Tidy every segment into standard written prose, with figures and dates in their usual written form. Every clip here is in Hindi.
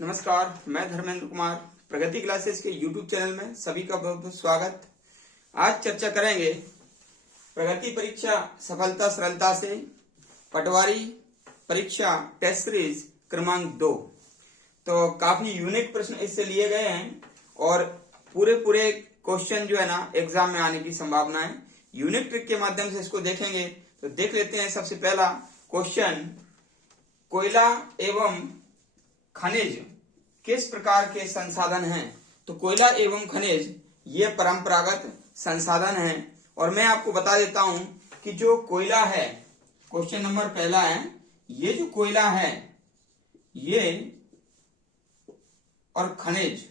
नमस्कार, मैं धर्मेंद्र कुमार। प्रगति क्लासेस के यूट्यूब चैनल में सभी का बहुत बहुत स्वागत। आज चर्चा करेंगे प्रगति परीक्षा सफलता सरलता से पटवारी परीक्षा टेस्ट सीरीज क्रमांक 2। तो काफी यूनिक प्रश्न इससे लिए गए हैं और पूरे क्वेश्चन जो है ना एग्जाम में आने की संभावना है। यूनिक ट्रिक के माध्यम से इसको देखेंगे। तो देख लेते हैं सबसे पहला क्वेश्चन, कोयला एवं खनिज किस प्रकार के संसाधन हैं। तो कोयला एवं खनिज ये परंपरागत संसाधन हैं और मैं आपको बता देता हूं कि जो कोयला है, क्वेश्चन नंबर पहला है, ये जो कोयला है ये और खनिज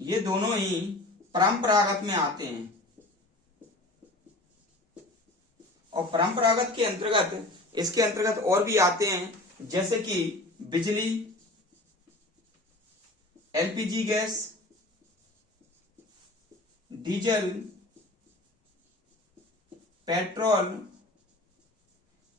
ये दोनों ही परंपरागत में आते हैं और परंपरागत के अंतर्गत इसके अंतर्गत और भी आते हैं, जैसे कि बिजली, एलपीजी गैस, डीजल, पेट्रोल,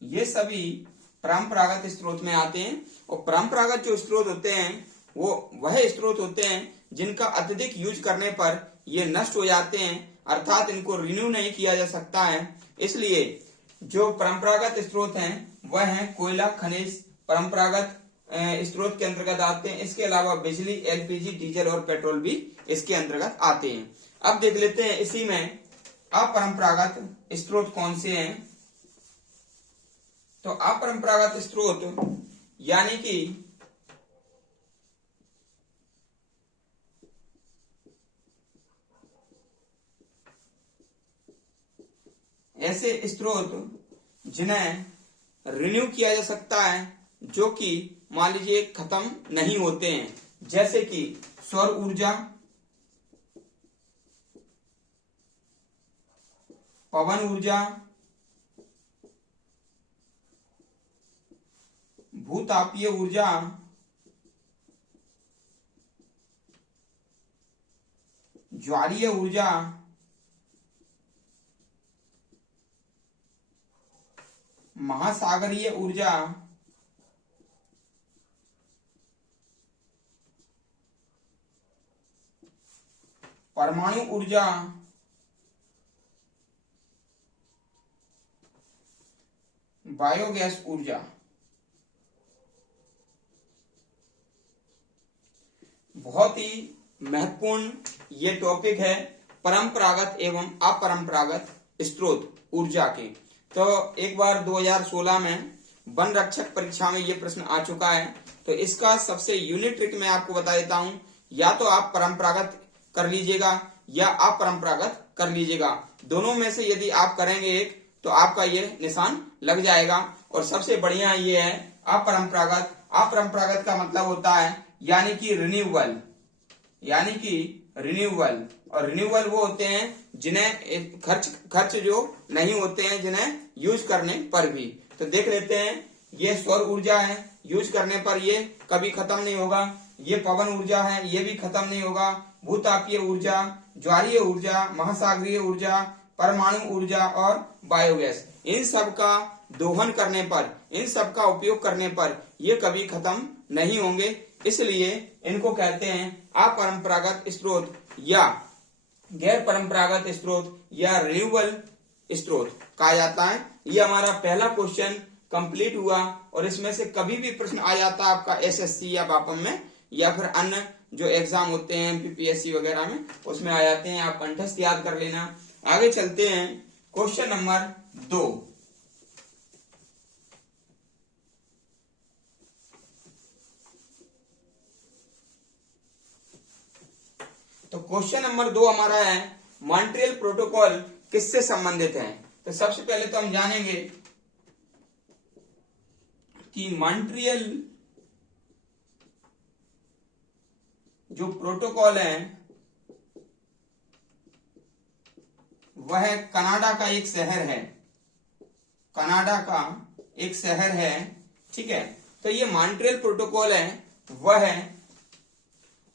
ये सभी परंपरागत स्रोत में आते हैं। और परंपरागत जो स्रोत होते हैं वो वह स्रोत होते हैं जिनका अत्यधिक यूज करने पर ये नष्ट हो जाते हैं, अर्थात इनको रिन्यू नहीं किया जा सकता है। इसलिए जो परंपरागत स्रोत हैं वह है कोयला, खनिज परंपरागत स्रोत के अंतर्गत आते हैं। इसके अलावा बिजली, एलपीजी, डीजल और पेट्रोल भी इसके अंतर्गत आते हैं। अब देख लेते हैं इसी में अपरंपरागत स्रोत कौन से हैं। तो अपरंपरागत स्रोत यानी कि ऐसे स्रोत जिन्हें रिन्यू किया जा सकता है, जो कि मान लीजिए खत्म नहीं होते हैं, जैसे कि सौर ऊर्जा, पवन ऊर्जा, भूतापीय ऊर्जा, ज्वारीय ऊर्जा, महासागरीय ऊर्जा, परमाणु ऊर्जा, बायोगैस ऊर्जा। बहुत ही महत्वपूर्ण ये टॉपिक है परंपरागत एवं अपरंपरागत स्रोत ऊर्जा के। तो एक बार 2016 में वन रक्षक परीक्षा में ये प्रश्न आ चुका है। तो इसका सबसे यूनिक ट्रिक मैं आपको बता देता हूं, या तो आप परंपरागत कर लीजिएगा या अपरंपरागत कर लीजिएगा। दोनों में से यदि आप करेंगे एक तो आपका ये निशान लग जाएगा। और सबसे बढ़िया ये है अपरंपरागत। अपरंपरागत का मतलब होता है यानी कि रिन्यूएबल, और रिन्यूएबल वो होते हैं जिन्हें खर्च जो नहीं होते हैं, जिन्हें यूज करने पर भी। तो देख लेते हैं, ये सौर ऊर्जा है, यूज करने पर ये कभी खत्म नहीं होगा। ये पवन ऊर्जा है, ये भी खत्म नहीं होगा। भूतापीय ऊर्जा, ज्वारीय ऊर्जा, महासागरीय ऊर्जा, परमाणु ऊर्जा और बायोगैस, इन सब का दोहन करने पर, इन सब का उपयोग करने पर ये कभी खत्म नहीं होंगे। इसलिए इनको कहते हैं अपरंपरागत स्रोत या गैर परंपरागत स्रोत या रिन्यूएबल स्रोत कहा जाता है। ये हमारा पहला क्वेश्चन कंप्लीट हुआ और इसमें से कभी भी प्रश्न आ जाता है आपका एसएससी या बापम में या फिर अन्य जो एग्जाम होते हैं एमपीपीएससी वगैरह में, उसमें आ जाते हैं। आप कंठस्थ याद कर लेना। आगे चलते हैं क्वेश्चन नंबर 2। तो क्वेश्चन नंबर 2 हमारा है मॉन्ट्रियल प्रोटोकॉल किससे संबंधित है। तो सबसे पहले तो हम जानेंगे कि मॉन्ट्रियल जो प्रोटोकॉल है वह कनाडा का एक शहर है, कनाडा का एक शहर है, ठीक है। तो ये मॉन्ट्रियल प्रोटोकॉल है वह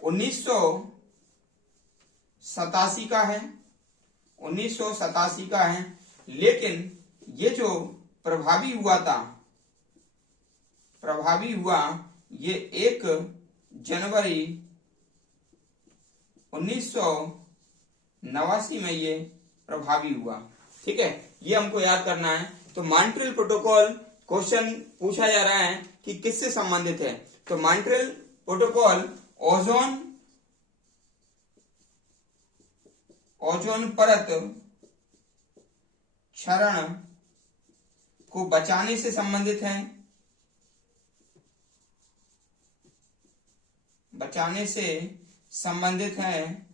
1987 का है, 1987 का है। लेकिन ये जो प्रभावी हुआ ये 1 जनवरी 1989 में ये प्रभावी हुआ। ठीक है, ये हमको याद करना है। तो मॉन्ट्रियल प्रोटोकॉल क्वेश्चन पूछा जा रहा है कि किससे संबंधित है। तो मॉन्ट्रियल प्रोटोकॉल ओजोन परत क्षरण को बचाने से संबंधित है, बचाने से संबंधित है।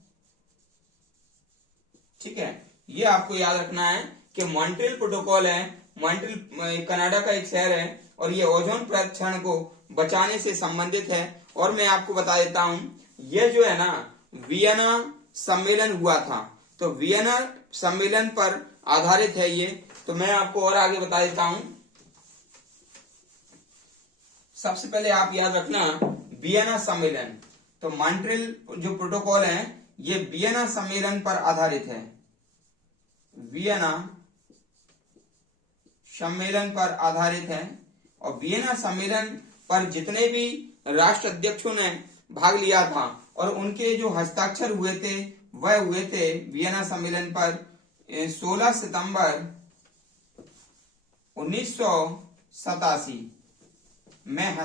ठीक है, ये आपको याद रखना है कि मॉन्ट्रियल प्रोटोकॉल है, मॉन्ट्रियल कनाडा का एक शहर है और ये ओजोन परत क्षरण को बचाने से संबंधित है। और मैं आपको बता देता हूं, ये जो है ना वियना सम्मेलन हुआ था, तो वियना सम्मेलन पर आधारित है ये। तो मैं आपको और आगे बता देता हूं। सबसे पहले आप याद रखना वियना सम्मेलन। तो मॉन्ट्रियल जो प्रोटोकॉल है ये वियना सम्मेलन पर आधारित है, वियना सम्मेलन पर आधारित है। और वियना सम्मेलन पर जितने भी राष्ट्र अध्यक्षों ने भाग लिया था और उनके जो हस्ताक्षर हुए थे वह हुए थे वियना सम्मेलन पर 16 सितंबर 1987 में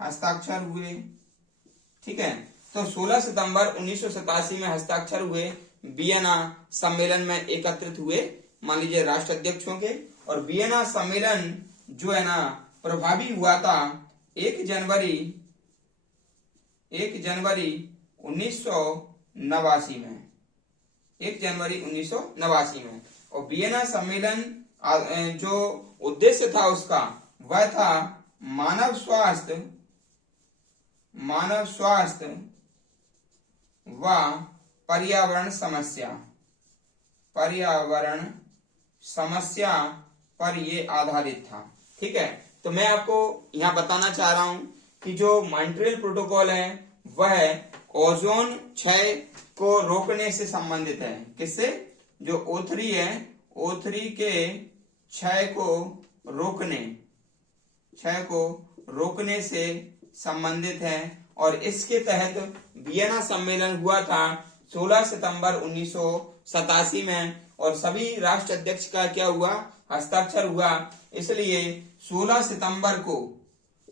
हस्ताक्षर हुए। ठीक है, तो 16 सितंबर 1987 में हस्ताक्षर हुए, वियना सम्मेलन में एकत्रित हुए मान लीजिए राष्ट्र अध्यक्षों के। और वियना सम्मेलन जो है ना प्रभावी हुआ था 1 जनवरी 1989 में, 1 जनवरी 1989 में। और वियना सम्मेलन जो उद्देश्य था उसका वह था मानव स्वास्थ्य व पर्यावरण समस्या पर ये आधारित था। ठीक है, तो मैं आपको यहाँ बताना चाह रहा हूं कि जो मॉन्ट्रियल प्रोटोकॉल है वह ओजोन क्षय को रोकने से संबंधित है। किससे? जो O3 है, O3 के क्षय को रोकने से संबंधित है। और इसके तहत वियना सम्मेलन हुआ था 16 सितंबर 1987 में और सभी राष्ट्र अध्यक्ष का क्या हुआ? हस्ताक्षर हुआ। इसलिए 16 सितंबर को,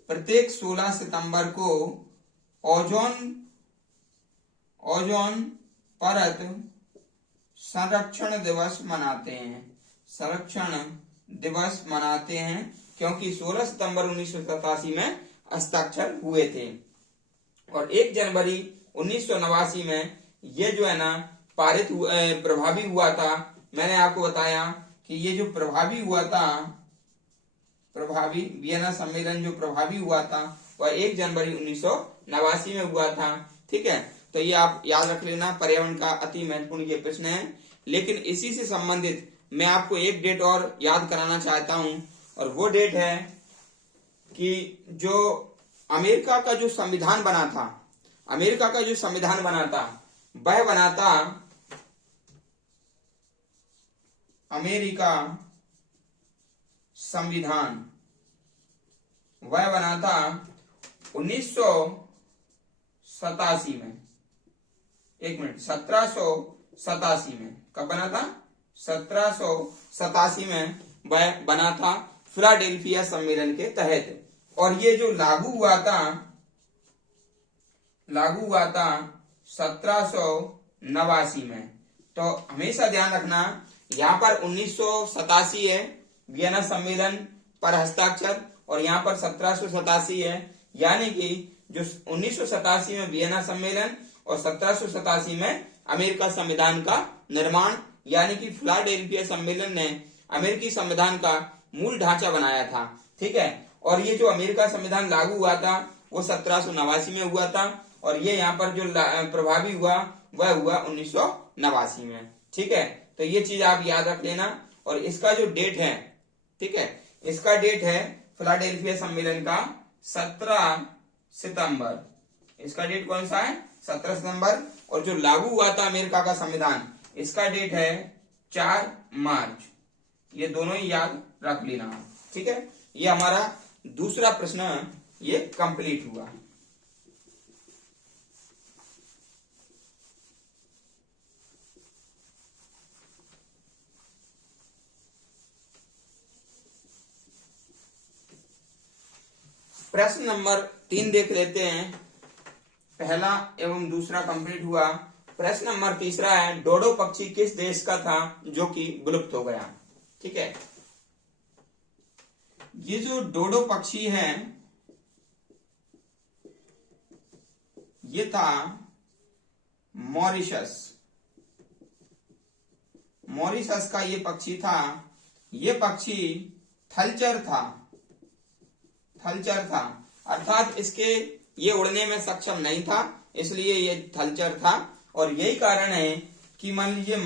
प्रत्येक 16 सितंबर को ओजोन परत संरक्षण दिवस मनाते हैं, क्योंकि 16 सितंबर 1987 में हस्ताक्षर हुए थे। और 1 जनवरी 1989 में ये जो है ना प्रभावी हुआ था। मैंने आपको बताया कि ये जो प्रभावी हुआ था, वियना सम्मेलन जो प्रभावी हुआ था वह 1 जनवरी 1989 में हुआ था। ठीक है, तो ये आप याद रख लेना, पर्यावरण का अति महत्वपूर्ण ये प्रश्न है। लेकिन इसी से संबंधित मैं आपको एक डेट और याद कराना चाहता हूं, और वो डेट है कि जो अमेरिका का जो संविधान बना था, वह बना था अमेरिका संविधान, वह बना था 1987 में। 1787 में। कब बना था? 1787 में वह बना था फिलाडेल्फिया सम्मेलन के तहत। और ये जो लागू हुआ था 1789 में। तो हमेशा ध्यान रखना, यहाँ पर 1987 है वियना सम्मेलन पर हस्ताक्षर, और यहाँ पर 1787 है। यानी कि जो 1987 में वियना सम्मेलन और 1787 में अमेरिका संविधान का निर्माण, यानी कि फिलाडेल्फिया सम्मेलन ने अमेरिकी संविधान का मूल ढांचा बनाया था। ठीक है, और ये जो अमेरिका संविधान लागू हुआ था वो 1789 में हुआ था, और ये यहाँ पर जो प्रभावी हुआ वह हुआ 1989 में। ठीक है, तो ये चीज आप याद रख लेना। और इसका जो डेट है, ठीक है, इसका डेट है फिलाडेल्फिया सम्मेलन का 17 सितंबर। इसका डेट कौन सा है? 17 सितंबर। और जो लागू हुआ था अमेरिका का संविधान, इसका डेट है 4 मार्च। ये दोनों ही याद रख लेना। ठीक है, ये हमारा दूसरा प्रश्न ये कंप्लीट हुआ। प्रश्न नंबर 3 देख लेते हैं। पहला एवं दूसरा कंप्लीट हुआ। प्रश्न नंबर तीसरा है, डोडो पक्षी किस देश का था जो कि विलुप्त हो गया? ठीक है, ये जो डोडो पक्षी है ये था मॉरिशस। मॉरिशस का ये पक्षी था। ये पक्षी थलचर था। थलचर था अर्थात इसके ये उड़ने में सक्षम नहीं था, इसलिए ये थलचर था। और यही कारण है कि मान लीजिए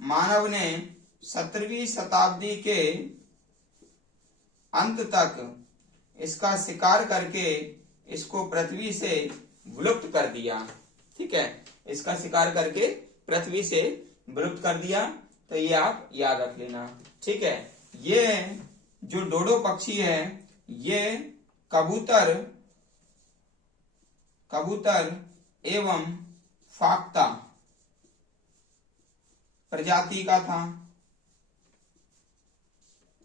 मानव ने 17वीं शताब्दी के अंत तक इसका शिकार करके इसको पृथ्वी से विलुप्त कर दिया। ठीक है, इसका शिकार करके पृथ्वी से विलुप्त कर दिया। तो ये आप याद रख लेना। ठीक है, ये जो डोडो पक्षी है ये कबूतर एवं फाख्ता प्रजाति का था।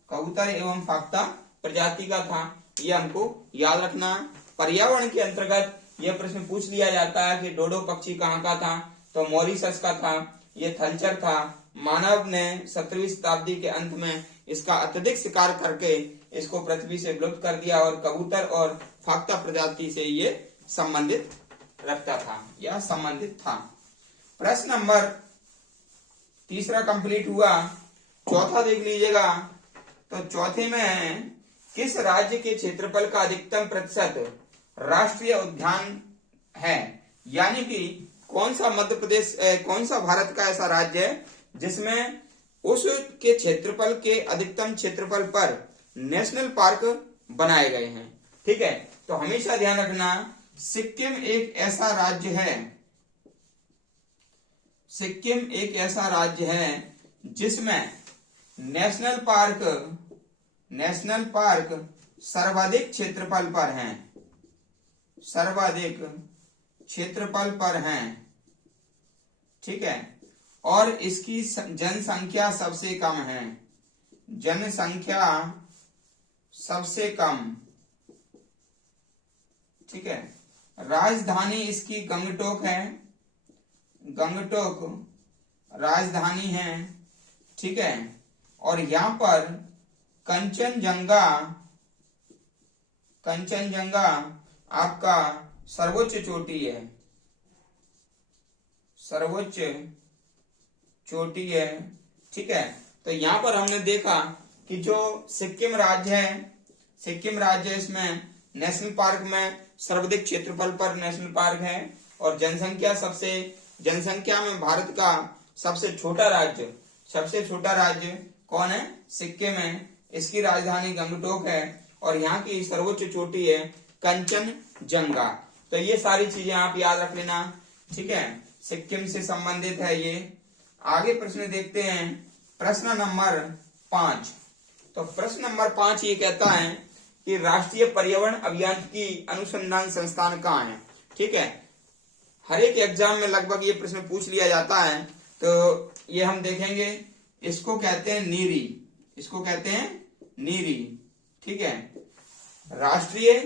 कबूतर एवं फाख्ता प्रजाति का था, ये हमको याद रखना। पर्यावरण के अंतर्गत यह प्रश्न पूछ लिया जाता है कि डोडो पक्षी कहाँ का था, तो मॉरिशस का था। ये थलचर था। मानव ने 17वीं शताब्दी के अंत में इसका अत्यधिक शिकार करके इसको पृथ्वी से विलुप्त कर दिया और कबूतर और फाख्ता प्रजाति से ये संबंधित रखता था या संबंधित था। प्रश्न नंबर तीसरा कंप्लीट हुआ। चौथा देख लीजिएगा। तो चौथे में किस राज्य के क्षेत्रफल का अधिकतम प्रतिशत राष्ट्रीय उद्यान है? यानी कि कौन सा मध्य प्रदेश कौन सा भारत का ऐसा राज्य है जिसमें उसके क्षेत्रफल के अधिकतम क्षेत्रफल पर नेशनल पार्क बनाए गए हैं? ठीक है, तो हमेशा ध्यान रखना सिक्किम एक ऐसा राज्य है। सिक्किम एक ऐसा राज्य है जिसमें नेशनल पार्क सर्वाधिक क्षेत्रफल पर हैं। सर्वाधिक क्षेत्रफल पर हैं। ठीक है, और इसकी जनसंख्या सबसे कम है। जनसंख्या सबसे कम। ठीक है, राजधानी इसकी गंगटोक है। गंगटोक राजधानी है। ठीक है, और यहां पर कंचनजंगा आपका सर्वोच्च चोटी है। सर्वोच्च चोटी है। ठीक है, तो यहां पर हमने देखा कि जो सिक्किम राज्य है इसमें नेशनल पार्क में सर्वाधिक क्षेत्रफल पर नेशनल पार्क है और जनसंख्या में भारत का सबसे छोटा राज्य कौन है? सिक्किम है। इसकी राजधानी गंगटोक है और यहाँ की सर्वोच्च चोटी है कंचनजंगा। तो ये सारी चीजें आप याद रख लेना। ठीक है, सिक्किम से संबंधित है ये। आगे प्रश्न देखते हैं। प्रश्न नंबर 5। तो प्रश्न नंबर 5 ये कहता है कि राष्ट्रीय पर्यावरण अभियांत्रिकी अनुसंधान संस्थान कहाँ है? ठीक है, हर एक एग्जाम में लगभग ये प्रश्न पूछ लिया जाता है। तो ये हम देखेंगे। इसको कहते हैं नीरी। ठीक है, राष्ट्रीय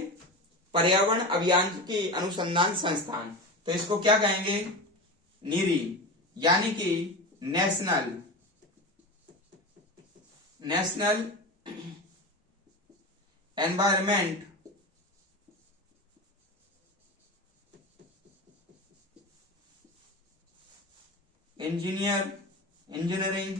पर्यावरण अभियांत्रिकी अनुसंधान संस्थान। तो इसको क्या कहेंगे? नीरी, यानी कि नेशनल एनवायरमेंट इंजीनियरिंग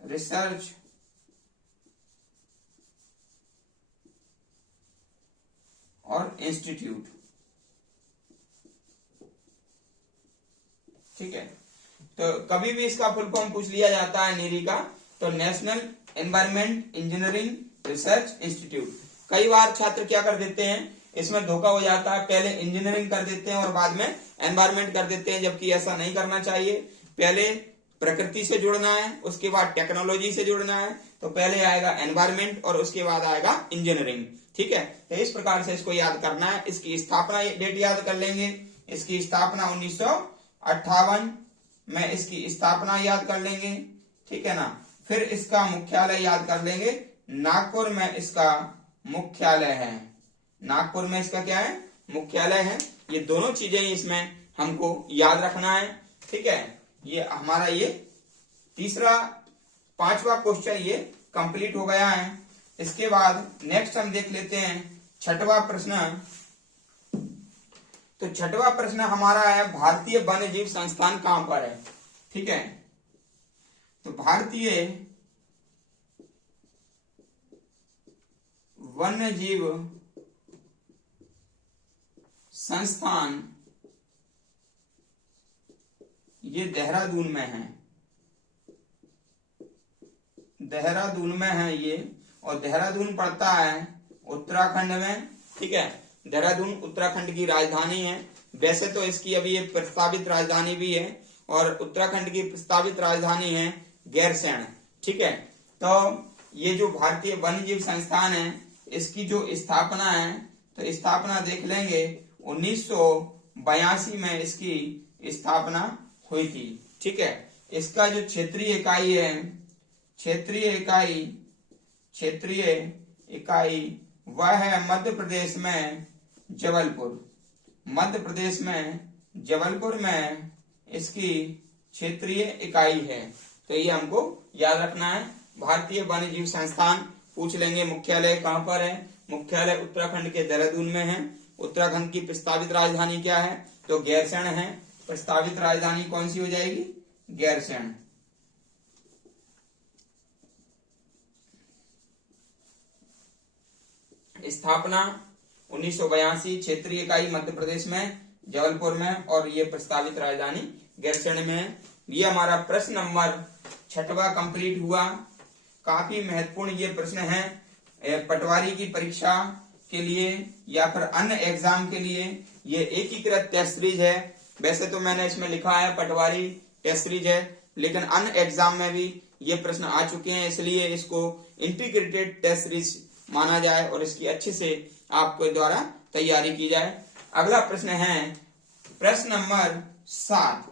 रिसर्च और इंस्टीट्यूट। ठीक है, तो कभी भी इसका फुल फॉर्म पूछ लिया जाता है नीरी का, तो national environment engineering research institute. कई बार छात्र क्या कर देते हैं इसमें धोखा हो जाता है, पहले इंजीनियरिंग कर देते हैं और बाद में एनवायरमेंट कर देते हैं, जबकि ऐसा नहीं करना चाहिए। पहले प्रकृति से जुड़ना है, उसके बाद टेक्नोलॉजी से जुड़ना है, तो पहले आएगा एनवायरमेंट और उसके बाद आएगा इंजीनियरिंग। ठीक है, तो इस प्रकार से इसको याद करना है। इसकी स्थापना डेट याद कर लेंगे, इसकी स्थापना 1958 में इसकी स्थापना याद कर लेंगे। ठीक है ना, फिर इसका मुख्यालय याद कर लेंगे, नागपुर में इसका मुख्यालय है। नागपुर में इसका क्या है, मुख्यालय है। ये दोनों चीजें इसमें हमको याद रखना है। ठीक है, ये हमारा ये तीसरा 5वां क्वेश्चन ये कंप्लीट हो गया है। इसके बाद नेक्स्ट हम देख लेते हैं 6वां प्रश्न। तो 6वां प्रश्न हमारा है, भारतीय वन्य जीव संस्थान कहां पर है। ठीक है, तो भारतीय वन्य जीव संस्थान ये देहरादून में है, देहरादून में है ये, और देहरादून पड़ता है उत्तराखंड में। ठीक है, देहरादून उत्तराखंड की राजधानी है। वैसे तो इसकी अभी ये प्रस्तावित राजधानी भी है, और उत्तराखंड की प्रस्तावित राजधानी है गैरसैंण। ठीक है, तो ये जो भारतीय वन्य जीव संस्थान है, इसकी जो स्थापना है, तो स्थापना देख लेंगे 1982 में इसकी स्थापना हुई थी। ठीक है, इसका जो क्षेत्रीय इकाई है, क्षेत्रीय इकाई वह है मध्य प्रदेश में जबलपुर। मध्य प्रदेश में जबलपुर में इसकी क्षेत्रीय इकाई है। तो ये हमको याद रखना है। भारतीय वन्य जीव संस्थान पूछ लेंगे मुख्यालय कहां पर है, मुख्यालय उत्तराखंड के देहरादून में है। उत्तराखंड की प्रस्तावित राजधानी क्या है, तो गैरसैंण है। प्रस्तावित राजधानी कौन सी हो जाएगी, गैरसैंण। स्थापना 1982, क्षेत्रीय इकाई मध्य प्रदेश में जबलपुर में, और ये प्रस्तावित राजधानी गैरसैंण में है। ये हमारा प्रश्न नंबर 6वां कंप्लीट हुआ। काफी महत्वपूर्ण ये प्रश्न है पटवारी की परीक्षा के लिए या फिर अन्य एग्जाम के लिए। ये एकीकृत टेस्ट सीरीज है। वैसे तो मैंने इसमें लिखा है पटवारी टेस्ट सीरीज है, लेकिन अन्य एग्जाम में भी ये प्रश्न आ चुके हैं, इसलिए इसको इंटीग्रेटेड टेस्ट सीरीज माना जाए और इसकी अच्छे से आपके द्वारा तैयारी की जाए। अगला प्रश्न है प्रश्न नंबर 7।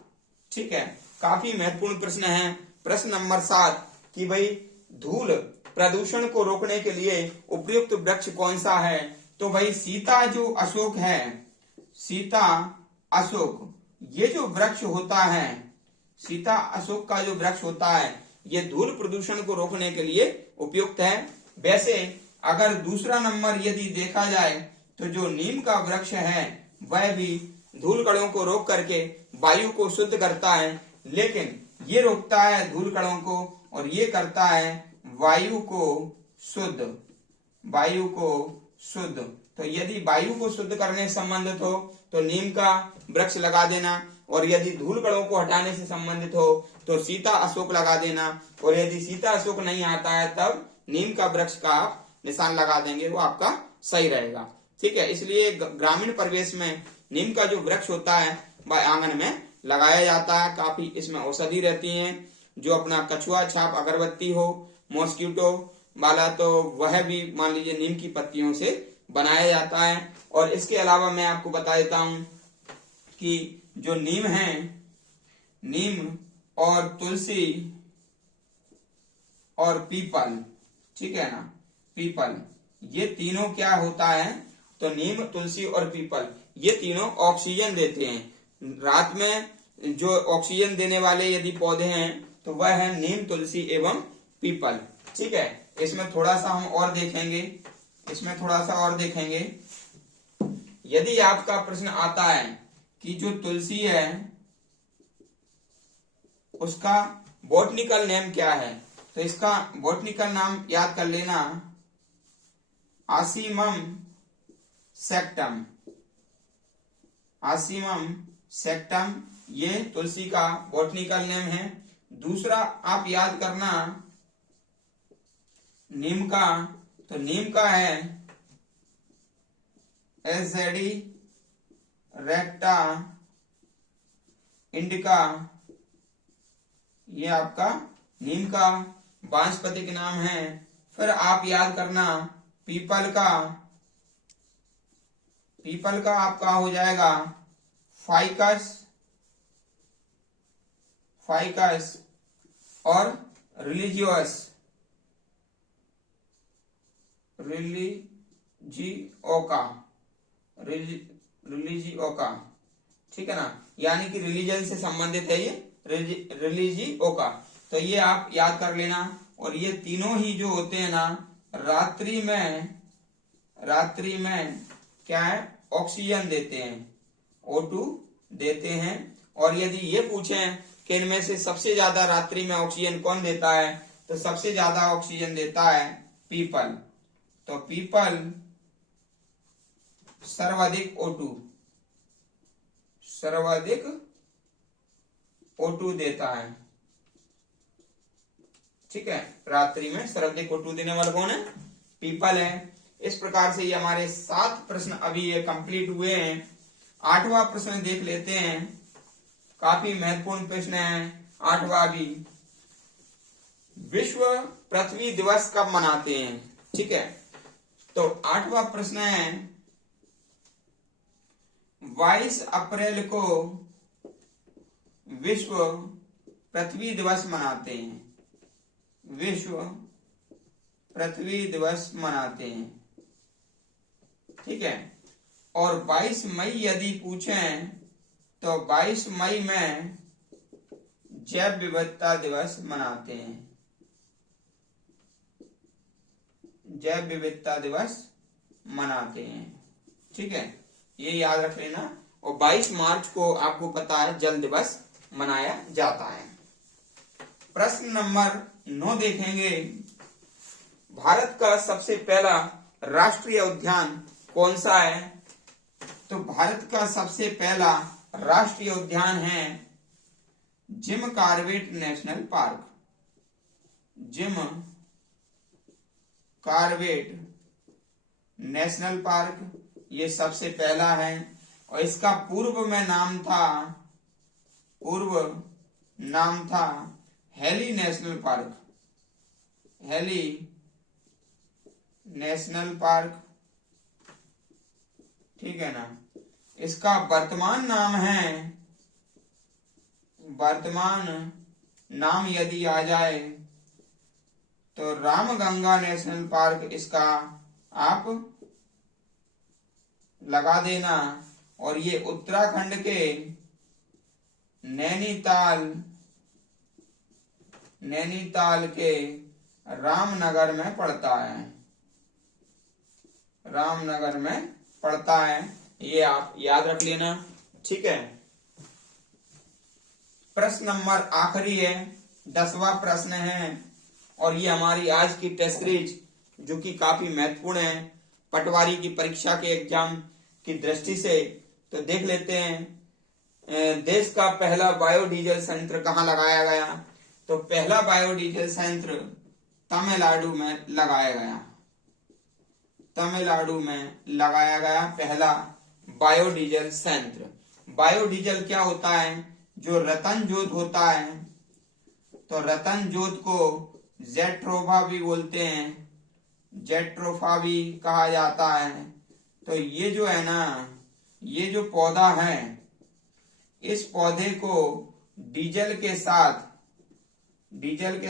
ठीक है, काफी महत्वपूर्ण प्रश्न है प्रश्न नंबर 7 कि भाई धूल प्रदूषण को रोकने के लिए उपयुक्त वृक्ष कौन सा है। तो भाई सीता जो अशोक है, सीता अशोक ये जो वृक्ष होता है, सीता अशोक का जो वृक्ष होता है, ये धूल प्रदूषण को रोकने के लिए उपयुक्त है। वैसे अगर दूसरा नंबर यदि देखा जाए तो जो नीम का वृक्ष है वह भी धूल कणों को रोक करके वायु को शुद्ध करता है, लेकिन ये रोकता है धूल कणों को और ये करता है वायु को शुद्ध, वायु को शुद्ध। तो यदि वायु को शुद्ध करने से संबंधित हो तो नीम का वृक्ष लगा देना, और यदि धूल कणों को हटाने से संबंधित हो तो सीता अशोक लगा देना, और यदि सीता अशोक नहीं आता है तब नीम का वृक्ष का आप निशान लगा देंगे, वो आपका सही रहेगा। ठीक है, इसलिए ग्रामीण परिवेश में नीम का जो वृक्ष होता है वह आंगन में लगाया जाता है। काफी इसमें औषधि रहती है। जो अपना कछुआ छाप अगरबत्ती हो, मॉस्किटो वाला, तो वह भी मान लीजिए नीम की पत्तियों से बनाया जाता है। और इसके अलावा मैं आपको बता देता हूं कि जो नीम है, नीम और तुलसी और पीपल, ठीक है ना, पीपल, ये तीनों क्या होता है, तो नीम, तुलसी और पीपल ये तीनों ऑक्सीजन देते हैं। रात में जो ऑक्सीजन देने वाले यदि पौधे हैं तो वह है नीम, तुलसी एवं पीपल। ठीक है, इसमें थोड़ा सा हम और देखेंगे, इसमें थोड़ा सा और देखेंगे। यदि आपका प्रश्न आता है कि जो तुलसी है उसका बॉटनिकल नेम क्या है, तो इसका बॉटनिकल नाम याद कर लेना, आसिमम सेक्टम। आसिमम सेक्टम ये तुलसी का बॉटनिकल नेम है। दूसरा आप याद करना नीम का, तो नीम का है एजेडी रेक्टा इंडिका, ये आपका नीम का वानस्पतिक नाम है। फिर आप याद करना पीपल का आपका हो जाएगा फाइकस और रिलीजियोका, ठीक है ना, यानी कि रिलीजन से संबंधित है ये रिलीजियोका। तो ये आप याद कर लेना। और ये तीनों ही जो होते हैं ना, रात्रि में क्या है, ऑक्सीजन देते हैं, O2 देते हैं। और यदि ये पूछें कि इनमें से सबसे ज्यादा रात्रि में ऑक्सीजन कौन देता है, तो सबसे ज्यादा ऑक्सीजन देता है पीपल। तो पीपल सर्वाधिक O2 देता है, ठीक है। रात्रि में सर्वाधिक O2 देने वाला कौन है, पीपल है। इस प्रकार से ये हमारे 7 प्रश्न अभी ये कंप्लीट हुए हैं। 8वां प्रश्न देख लेते हैं, काफी महत्वपूर्ण प्रश्न है 8वां भी। विश्व पृथ्वी दिवस कब मनाते हैं, ठीक है। तो 8वां प्रश्न है 22 अप्रैल को विश्व पृथ्वी दिवस मनाते हैं, विश्व पृथ्वी दिवस मनाते हैं, ठीक है। और 22 मई यदि पूछें तो 22 मई में जैव विविधता दिवस मनाते हैं, जैव विविधता दिवस मनाते हैं, ठीक है। ये याद रख लेना। और 22 मार्च को आपको पता है जल दिवस मनाया जाता है। प्रश्न नंबर 9 देखेंगे, भारत का सबसे पहला राष्ट्रीय उद्यान कौन सा है। तो भारत का सबसे पहला राष्ट्रीय उद्यान है Jim Corbett national park, Jim Corbett national park, ये सबसे पहला है। और इसका पूर्व नाम था heli national park, heli national park, ठीक है ना। इसका वर्तमान नाम यदि आ जाए तो रामगंगा नेशनल पार्क इसका आप लगा देना। और ये उत्तराखंड के नैनीताल के रामनगर में पड़ता है, रामनगर में पड़ता है, ये आप याद रख लेना, ठीक है। प्रश्न नंबर आखिरी है, 10वां प्रश्न है। और ये हमारी आज की टेस्ट सीरीज जो कि काफी महत्वपूर्ण है पटवारी की परीक्षा के एग्जाम की दृष्टि से। तो देख लेते हैं, देश का पहला बायोडीजल संयंत्र कहाँ लगाया गया। तो पहला बायोडीजल संयंत्र तमिलनाडु में लगाया गया, तमिलनाडु में लगाया गया पहला बायोडीजल संयंत्र। बायोडीजल क्या होता है, जो रतन जोत होता है, तो रतन जोत को जेट्रोफा भी बोलते हैं, जेट्रोफा भी कहा जाता है। तो ये जो है ना, ये जो पौधा है, इस पौधे को डीजल के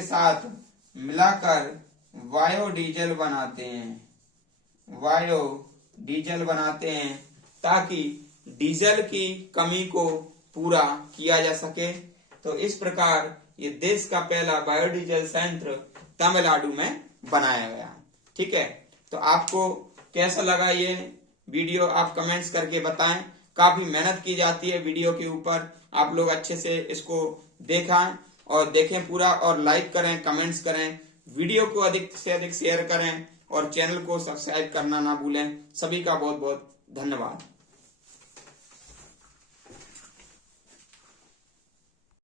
साथ मिलाकर बायोडीजल बनाते हैं, बायोडीजल बनाते हैं ताकि डीजल की कमी को पूरा किया जा सके। तो इस प्रकार ये देश का पहला बायोडीजल संयंत्र तमिलनाडु में बनाया गया, ठीक है। तो आपको कैसा लगा ये वीडियो, आप कमेंट्स करके बताएं। काफी मेहनत की जाती है वीडियो के ऊपर, आप लोग अच्छे से इसको देखें पूरा, और लाइक करें, कमेंट्स करें, वीडियो को अधिक से अधिक शेयर करें और चैनल को सब्सक्राइब करना ना भूलें। सभी का बहुत बहुत धन्यवाद।